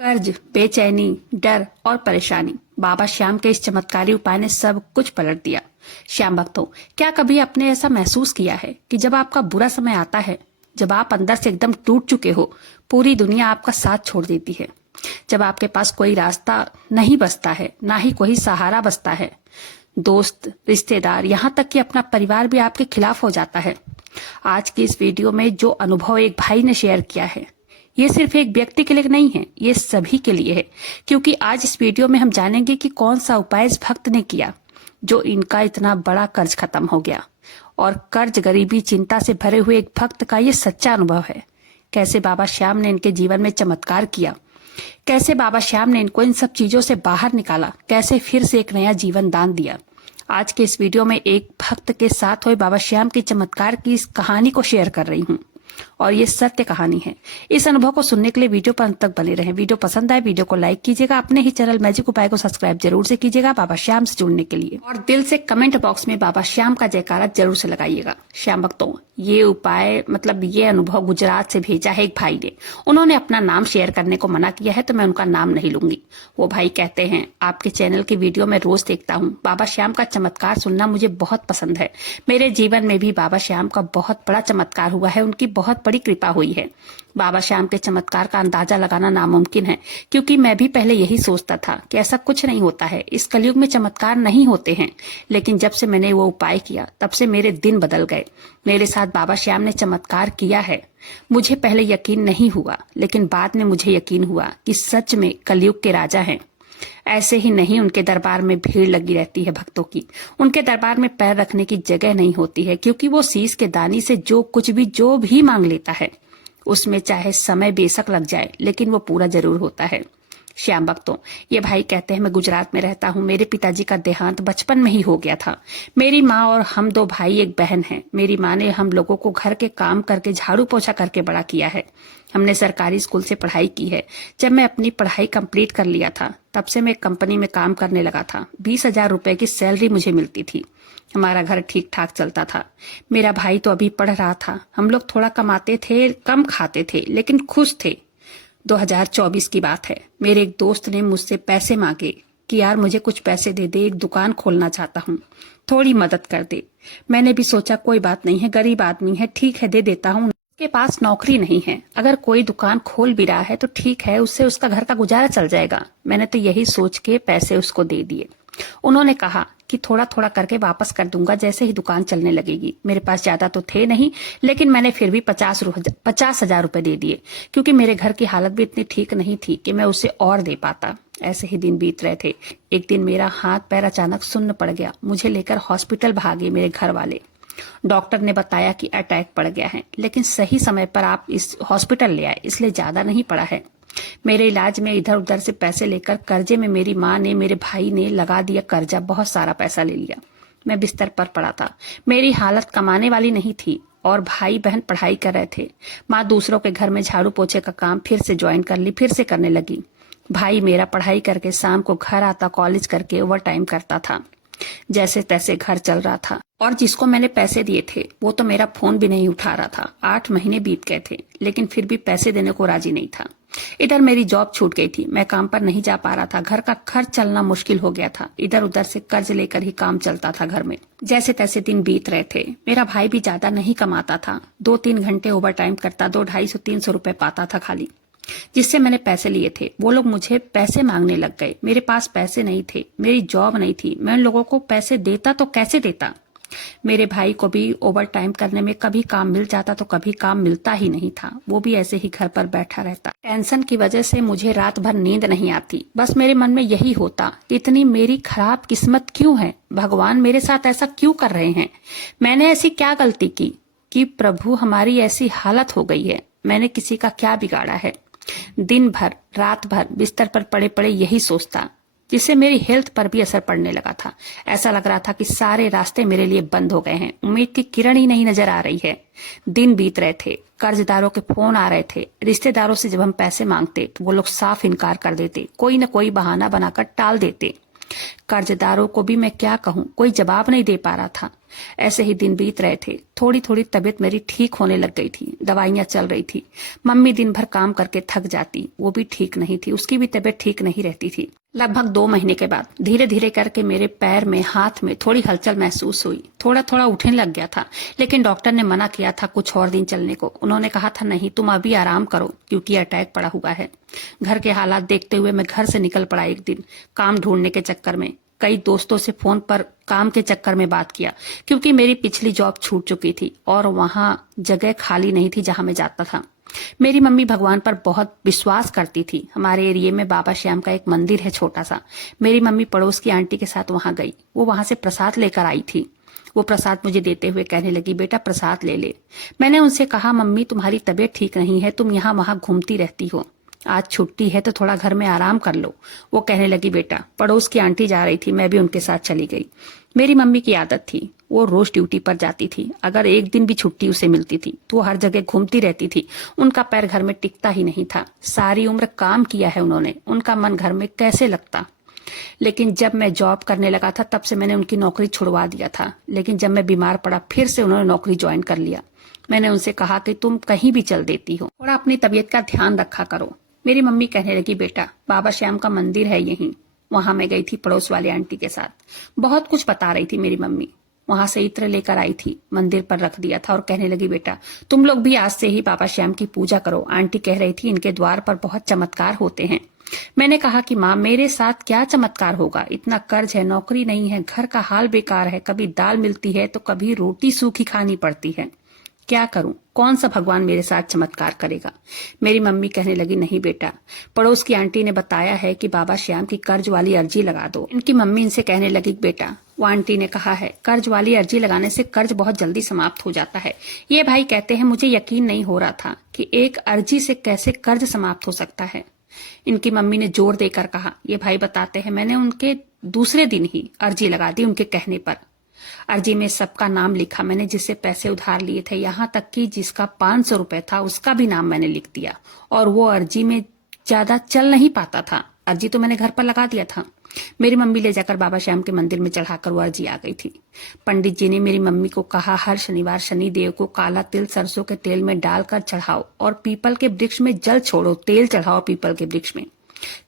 कर्ज, बेचैनी, डर और परेशानी, बाबा श्याम के इस चमत्कारी उपाय ने सब कुछ पलट दिया। श्याम भक्तों, क्या कभी आपने ऐसा महसूस किया है कि जब आपका बुरा समय आता है, जब आप अंदर से एकदम टूट चुके हो, पूरी दुनिया आपका साथ छोड़ देती है, जब आपके पास कोई रास्ता नहीं बचता है, ना ही कोई सहारा बचता है, दोस्त, रिश्तेदार, यहाँ तक कि अपना परिवार भी आपके खिलाफ हो जाता है। आज की इस वीडियो में जो अनुभव एक भाई ने शेयर किया है, ये सिर्फ एक व्यक्ति के लिए नहीं है, ये सभी के लिए है। क्योंकि आज इस वीडियो में हम जानेंगे कि कौन सा उपाय इस भक्त ने किया जो इनका इतना बड़ा कर्ज खत्म हो गया। और कर्ज, गरीबी, चिंता से भरे हुए एक भक्त का ये सच्चा अनुभव है। कैसे बाबा श्याम ने इनके जीवन में चमत्कार किया, कैसे बाबा श्याम ने इनको इन सब चीजों से बाहर निकाला, कैसे फिर से एक नया जीवन दान दिया। आज के इस वीडियो में एक भक्त के साथ हुए बाबा श्याम के चमत्कार की इस कहानी को शेयर कर रही हूँ, और ये सत्य कहानी है। इस अनुभव को सुनने के लिए वीडियो पर अंत तक बने रहें। वीडियो पसंद आए वीडियो को लाइक कीजिएगा, अपने ही चैनल मैजिक उपाय को सब्सक्राइब जरूर से कीजिएगा बाबा श्याम से जुड़ने के लिए, और दिल से कमेंट बॉक्स में बाबा श्याम का जयकारा जरूर से लगाइएगा। श्याम भक्तों, ये उपाय ये अनुभव गुजरात से भेजा है एक भाई ने। उन्होंने अपना नाम शेयर करने को मना किया है, तो मैं उनका नाम नहीं लूंगी। वो भाई कहते हैं, आपके चैनल की वीडियो में रोज देखता हूँ, बाबा श्याम का चमत्कार सुनना मुझे बहुत पसंद है। मेरे जीवन में भी बाबा श्याम का बहुत बड़ा चमत्कार हुआ है, उनकी बहुत बड़ी कृपा हुई है। बाबा श्याम के चमत्कार का अंदाजा लगाना नामुमकिन है, क्योंकि मैं भी पहले यही सोचता था कि ऐसा कुछ नहीं होता है, इस कलयुग में चमत्कार नहीं होते हैं। लेकिन जब से मैंने वो उपाय किया, तब से मेरे दिन बदल गए। मेरे साथ बाबा श्याम ने चमत्कार किया है। मुझे पहले यकीन नहीं हुआ, लेकिन बाद में मुझे यकीन हुआ कि सच में कलयुग के राजा हैं। ऐसे ही नहीं, उनके दरबार में भीड़ लगी रहती है भक्तों की। उनके दरबार में पैर रखने की जगह नहीं होती है, क्योंकि वो शीश के दानी से जो भी मांग लेता है, उसमें चाहे समय बेशक लग जाए, लेकिन वो पूरा जरूर होता है। श्याम भक्तों, ये भाई कहते हैं, मैं गुजरात में रहता हूँ। मेरे पिताजी का देहांत बचपन में ही हो गया था। मेरी माँ और हम 2 भाई, एक बहन है। मेरी माँ ने हम लोगों को घर के काम करके, झाड़ू पोछा करके बड़ा किया है। हमने सरकारी स्कूल से पढ़ाई की है। जब मैं अपनी पढ़ाई कंप्लीट कर लिया था, तब से मैं कंपनी में काम करने लगा था। 20,000 रुपए की सैलरी मुझे मिलती थी। हमारा घर ठीक ठाक चलता था। मेरा भाई तो अभी पढ़ रहा था। हम लोग थोड़ा कमाते थे, कम खाते थे, लेकिन खुश थे। 2024 की बात है। मेरे एक दोस्त ने मुझसे पैसे मांगे कि यार मुझे कुछ पैसे दे दे, एक दुकान खोलना चाहता हूँ, थोड़ी मदद कर दे। मैंने भी सोचा कोई बात नहीं है, गरीब आदमी है, ठीक है दे देता हूँ। उसके पास नौकरी नहीं है, अगर कोई दुकान खोल भी रहा है तो ठीक है, उससे उसका घर का गुजारा चल जाएगा। मैंने तो यही सोच के पैसे उसको दे दिए। उन्होंने कहा कि थोड़ा थोड़ा करके वापस कर दूंगा जैसे ही दुकान चलने लगेगी। मेरे पास ज्यादा तो थे नहीं, लेकिन मैंने फिर भी 50,000 रुपए दे दिए, क्योंकि मेरे घर की हालत भी इतनी ठीक नहीं थी कि मैं उसे और दे पाता। ऐसे ही दिन बीत रहे थे। एक दिन मेरा हाथ पैर अचानक सुन्न पड़ गया। मुझे लेकर हॉस्पिटल भागे मेरे घर वाले। डॉक्टर ने बताया कि अटैक पड़ गया है, लेकिन सही समय पर आप इस हॉस्पिटल ले आए, इसलिए ज्यादा नहीं पड़ा है। मेरे इलाज में इधर उधर से पैसे लेकर कर्जे में मेरी माँ ने, मेरे भाई ने लगा दिया कर्जा, बहुत सारा पैसा ले लिया। मैं बिस्तर पर पड़ा था। मेरी हालत कमाने वाली नहीं थी, और भाई बहन पढ़ाई कर रहे थे। माँ दूसरों के घर में झाड़ू पोछे का काम फिर से ज्वाइन कर ली, फिर से करने लगी। भाई मेरा पढ़ाई करके शाम को घर आता, कॉलेज करके ओवर टाइम करता था। जैसे तैसे घर चल रहा था। और जिसको मैंने पैसे दिए थे, वो तो मेरा फोन भी नहीं उठा रहा था। 8 महीने बीत गए थे, लेकिन फिर भी पैसे देने को राजी नहीं था। इधर मेरी जॉब छूट गई थी, मैं काम पर नहीं जा पा रहा था। घर का खर्च चलना मुश्किल हो गया था। इधर उधर से कर्ज लेकर ही काम चलता था घर में। जैसे तैसे दिन बीत रहे थे। मेरा भाई भी ज्यादा नहीं कमाता था, 2-3 घंटे ओवर टाइम करता, 200-250-300 रुपए पाता था खाली, जिससे मैंने पैसे लिए थे। वो लोग मुझे पैसे मांगने लग गए। मेरे पास पैसे नहीं थे, मेरी जॉब नहीं थी। मैं उन लोगों को पैसे देता तो कैसे देता। मेरे भाई को भी ओवर टाइम करने में कभी काम मिल जाता तो कभी काम मिलता ही नहीं था। वो भी ऐसे ही घर पर बैठा रहता। टेंशन की वजह से मुझे रात भर नींद नहीं आती। बस मेरे मन में यही होता, इतनी मेरी खराब किस्मत क्यों है, भगवान मेरे साथ ऐसा क्यों कर रहे हैं। मैंने ऐसी क्या गलती की कि प्रभु हमारी ऐसी हालत हो गई है। मैंने किसी का क्या बिगाड़ा है। दिन भर रात भर बिस्तर पर पड़े पड़े यही सोचता, जिससे मेरी हेल्थ पर भी असर पड़ने लगा था। ऐसा लग रहा था कि सारे रास्ते मेरे लिए बंद हो गए हैं, उम्मीद की किरण ही नहीं नजर आ रही है। दिन बीत रहे थे, कर्जदारों के फोन आ रहे थे। रिश्तेदारों से जब हम पैसे मांगते तो वो लोग साफ इनकार कर देते, कोई न कोई बहाना बनाकर टाल देते। कर्जदारों को भी मैं क्या कहूँ, कोई जवाब नहीं दे पा रहा था। ऐसे ही दिन बीत रहे थे। थोड़ी थोड़ी तबीयत मेरी ठीक होने लग गई थी, दवाइयां चल रही थी। मम्मी दिन भर काम करके थक जाती, वो भी ठीक नहीं थी, उसकी भी तबीयत ठीक नहीं रहती थी। लगभग 2 महीने के बाद धीरे धीरे करके मेरे पैर में, हाथ में थोड़ी हलचल महसूस हुई। थोड़ा थोड़ा उठने लग गया था, लेकिन डॉक्टर ने मना किया था कुछ और दिन चलने को। उन्होंने कहा था नहीं, तुम अभी आराम करो क्योंकि अटैक पड़ा हुआ है। घर के हालात देखते हुए मैं घर से निकल पड़ा एक दिन, काम ढूंढने के चक्कर में। कई दोस्तों से फोन पर काम के चक्कर में बात किया, क्योंकि मेरी पिछली जॉब छूट चुकी थी और वहां जगह खाली नहीं थी जहां मैं जाता था। मेरी मम्मी भगवान पर बहुत विश्वास करती थी। हमारे एरिया में बाबा श्याम का एक मंदिर है छोटा सा। मेरी मम्मी पड़ोस की आंटी के साथ वहां गई। वो वहां से प्रसाद लेकर आई थी। वो प्रसाद मुझे देते हुए कहने लगी, बेटा प्रसाद ले ले। मैंने उनसे कहा, मम्मी तुम्हारी तबीयत ठीक नहीं है, तुम यहाँ वहां घूमती रहती हो, आज छुट्टी है तो थोड़ा घर में आराम कर लो। वो कहने लगी, बेटा पड़ोस की आंटी जा रही थी, मैं भी उनके साथ चली गई। मेरी मम्मी की आदत थी, वो रोज ड्यूटी पर जाती थी। अगर एक दिन भी छुट्टी उसे मिलती थी तो वो हर जगह घूमती रहती थी। उनका पैर घर में टिकता ही नहीं था। सारी उम्र काम किया है उन्होंने, उनका मन घर में कैसे लगता। लेकिन जब मैं जॉब करने लगा था तब से मैंने उनकी नौकरी छुड़वा दिया था। लेकिन जब मैं बीमार पड़ा फिर से उन्होंने नौकरी ज्वाइन कर लिया। मैंने उनसे कहा कि तुम कहीं भी चल देती हो, थोड़ा अपनी तबीयत का ध्यान रखा करो। मेरी मम्मी कहने लगी, बेटा बाबा श्याम का मंदिर है यहीं, वहां मैं गई थी पड़ोस वाले आंटी के साथ। बहुत कुछ बता रही थी मेरी मम्मी। वहां से इत्र लेकर आई थी, मंदिर पर रख दिया था और कहने लगी, बेटा तुम लोग भी आज से ही बाबा श्याम की पूजा करो। आंटी कह रही थी इनके द्वार पर बहुत चमत्कार होते हैं। मैंने कहा कि माँ मेरे साथ क्या चमत्कार होगा, इतना कर्ज है, नौकरी नहीं है, घर का हाल बेकार है, कभी दाल मिलती है तो कभी रोटी सूखी खानी पड़ती है, क्या करूं, कौन सा भगवान मेरे साथ चमत्कार करेगा। मेरी मम्मी कहने लगी, नहीं बेटा, पड़ोस की आंटी ने बताया है कि बाबा श्याम की कर्ज वाली अर्जी लगा दो। इनकी मम्मी इनसे कहने लगी, बेटा वो आंटी ने कहा है कर्ज वाली अर्जी लगाने से कर्ज बहुत जल्दी समाप्त हो जाता है। ये भाई कहते हैं मुझे यकीन नहीं हो रहा था कि एक अर्जी से कैसे कर्ज समाप्त हो सकता है। इनकी मम्मी ने जोर देकर कहा, ये भाई बताते हैं मैंने उनके दूसरे दिन ही अर्जी लगा दी उनके कहने पर। अर्जी में सबका नाम लिखा मैंने, जिससे पैसे उधार लिए थे, यहाँ तक कि जिसका 500 रुपए था उसका भी नाम मैंने लिख दिया। और वो अर्जी में ज्यादा चल नहीं पाता था, अर्जी तो मैंने घर पर लगा दिया था। मेरी मम्मी ले जाकर बाबा श्याम के मंदिर में चढ़ाकर वो अर्जी आ गई थी। पंडित जी ने मेरी मम्मी को कहा, हर शनिवार शनिदेव को काला तिल सरसों के तेल में डालकर चढ़ाओ और पीपल के वृक्ष में जल छोड़ो, तेल चढ़ाओ पीपल के वृक्ष में,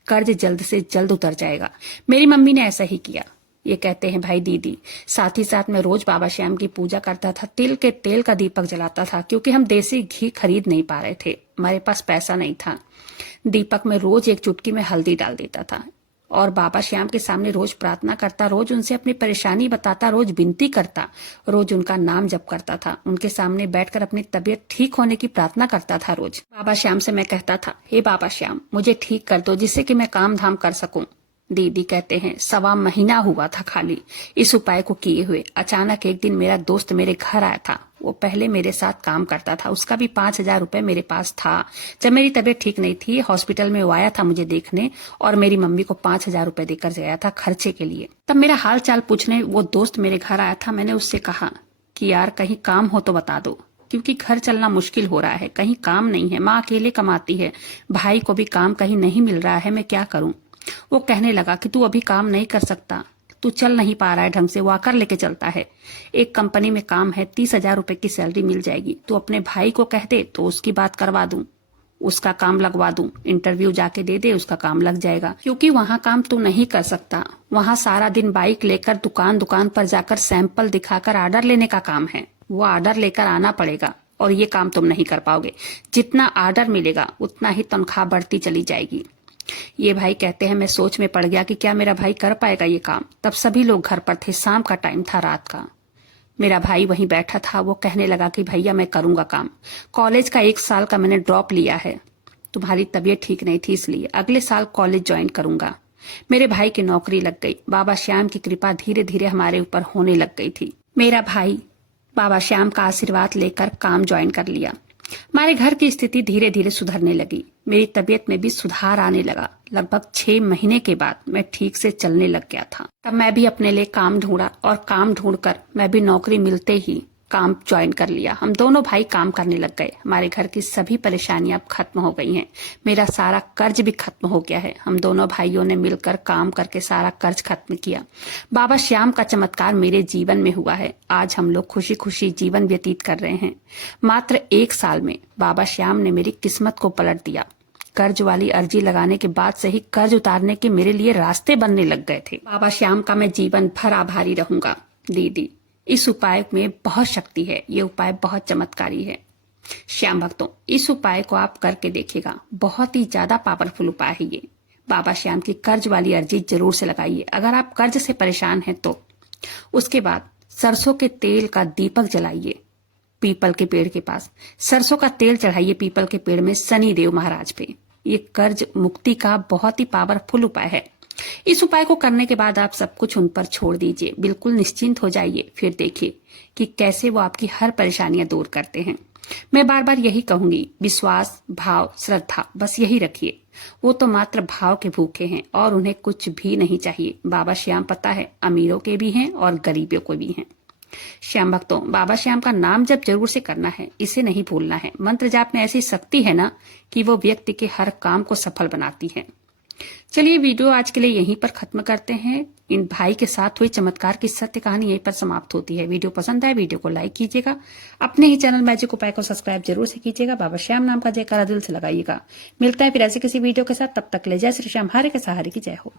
कर्ज जल्द से जल्द उतर जाएगा। मेरी मम्मी ने ऐसा ही किया। ये कहते हैं भाई दीदी, साथ ही साथ मैं रोज बाबा श्याम की पूजा करता था, तिल के तेल का दीपक जलाता था, क्योंकि हम देसी घी खरीद नहीं पा रहे थे, हमारे पास पैसा नहीं था। दीपक में रोज एक चुटकी में हल्दी डाल देता था और बाबा श्याम के सामने रोज प्रार्थना करता, रोज उनसे अपनी परेशानी बताता, रोज विनती करता, रोज उनका नाम जप करता था, उनके सामने बैठकर अपनी तबीयत ठीक होने की प्रार्थना करता था। रोज बाबा श्याम से मैं कहता था, हे बाबा श्याम मुझे ठीक कर दो जिससे कि मैं काम धाम कर सकूं। दीदी कहते हैं 1.25 महीना हुआ था खाली इस उपाय को किए हुए। अचानक एक दिन मेरा दोस्त मेरे घर आया था। वो पहले मेरे साथ काम करता था, उसका भी 5,000 रुपए मेरे पास था। जब मेरी तबीयत ठीक नहीं थी, हॉस्पिटल में वो आया था मुझे देखने और मेरी मम्मी को 5,000 रुपए देकर गया था खर्चे के लिए। तब मेरा हाल चाल पूछने वो दोस्त मेरे घर आया था। मैंने उससे कहा कि यार कहीं काम हो तो बता दो, क्योंकि घर चलना मुश्किल हो रहा है, कहीं काम नहीं है, माँ अकेले कमाती है, भाई को भी काम कहीं नहीं मिल रहा है, मैं क्या करूं। वो कहने लगा कि तू अभी काम नहीं कर सकता, तू चल नहीं पा रहा है ढंग से, वो आकर लेके चलता है। एक कंपनी में काम है, 30,000 रुपए की सैलरी मिल जाएगी, तू अपने भाई को कह दे तो उसकी बात करवा दूं, उसका काम लगवा दूं, इंटरव्यू जाके दे दे, उसका काम लग जाएगा। क्योंकि वहां काम तू नहीं कर सकता, वहां सारा दिन बाइक लेकर दुकान दुकान पर जाकर सैंपल दिखाकर आर्डर लेने का काम है, वो आर्डर लेकर आना पड़ेगा और ये काम तुम नहीं कर पाओगे। जितना आर्डर मिलेगा उतना ही तनख्वाह बढ़ती चली जाएगी। ये भाई कहते हैं मैं सोच में पड़ गया कि क्या मेरा भाई कर पाएगा ये काम। तब सभी लोग घर पर थे, शाम का टाइम था, रात का। मेरा भाई वहीं बैठा था। वो कहने लगा कि भैया मैं करूंगा काम, कॉलेज का 1 साल का मैंने ड्रॉप लिया है, तुम्हारी तबीयत ठीक नहीं थी इसलिए अगले साल कॉलेज ज्वाइन करूंगा। मेरे भाई की नौकरी लग गई। बाबा श्याम की कृपा धीरे धीरे हमारे ऊपर होने लग गई थी। मेरा भाई बाबा श्याम का आशीर्वाद लेकर काम ज्वाइन कर लिया। हमारे घर की स्थिति धीरे धीरे सुधरने लगी, मेरी तबीयत में भी सुधार आने लगा। लगभग 6 महीने के बाद मैं ठीक से चलने लग गया था। तब मैं भी अपने लिए काम ढूंढा और काम ढूंढकर मैं भी नौकरी मिलते ही काम ज्वाइन कर लिया। हम दोनों भाई काम करने लग गए। हमारे घर की सभी परेशानियां अब खत्म हो गई हैं। मेरा सारा कर्ज भी खत्म हो गया है। हम दोनों भाइयों ने मिलकर काम करके सारा कर्ज खत्म किया। बाबा श्याम का चमत्कार मेरे जीवन में हुआ है। आज हम लोग खुशी खुशी जीवन व्यतीत कर रहे हैं। मात्र 1 साल में बाबा श्याम ने मेरी किस्मत को पलट दिया। कर्ज वाली अर्जी लगाने के बाद से ही कर्ज उतारने के मेरे लिए रास्ते बनने लग गए थे। बाबा श्याम का मैं जीवन भर आभारी रहूंगा। दीदी, इस उपाय में बहुत शक्ति है। ये उपाय बहुत चमत्कारी है। श्याम भक्तों, इस उपाय को आप करके देखिएगा। बहुत ही ज्यादा पावरफुल उपाय है ये। बाबा श्याम की कर्ज वाली अर्जी जरूर से लगाइए। अगर आप कर्ज से परेशान हैं तो उसके बाद सरसों के तेल का दीपक जलाइए। पीपल के पेड़ के पास सरसों का तेल चढ़ाइए। पीपल के पेड़ में शनि देव महाराज पे। ये कर्ज मुक्ति का बहुत ही पावरफुल उपाय है। इस उपाय को करने के बाद आप सब कुछ उन पर छोड़ दीजिए। बिल्कुल निश्चिंत हो जाइए। फिर देखिए कि कैसे वो आपकी हर परेशानियां दूर करते हैं। मैं बार बार यही कहूंगी, विश्वास, भाव, श्रद्धा, बस यही रखिए। वो तो मात्र भाव के भूखे हैं और उन्हें कुछ भी नहीं चाहिए। बाबा श्याम पता है अमीरों के भी हैं और गरीबों को भी हैं। श्याम भक्तों, बाबा श्याम का नाम जप जरूर से करना है। इसे नहीं भूलना है। मंत्र जाप में ऐसी शक्ति है ना कि वो व्यक्ति के हर काम को सफल बनाती है। चलिए वीडियो आज के लिए यहीं पर खत्म करते हैं। इन भाई के साथ हुई चमत्कार की सत्य कहानी यहीं पर समाप्त होती है। वीडियो पसंद आए वीडियो को लाइक कीजिएगा। अपने ही चैनल मैजिक उपाय को सब्सक्राइब जरूर से कीजिएगा। बाबा श्याम नाम का जयकारा दिल से लगाइएगा। मिलता है फिर ऐसे किसी वीडियो के साथ। तब तक ले जय श्री श्याम, हरे के सहारे की जय हो।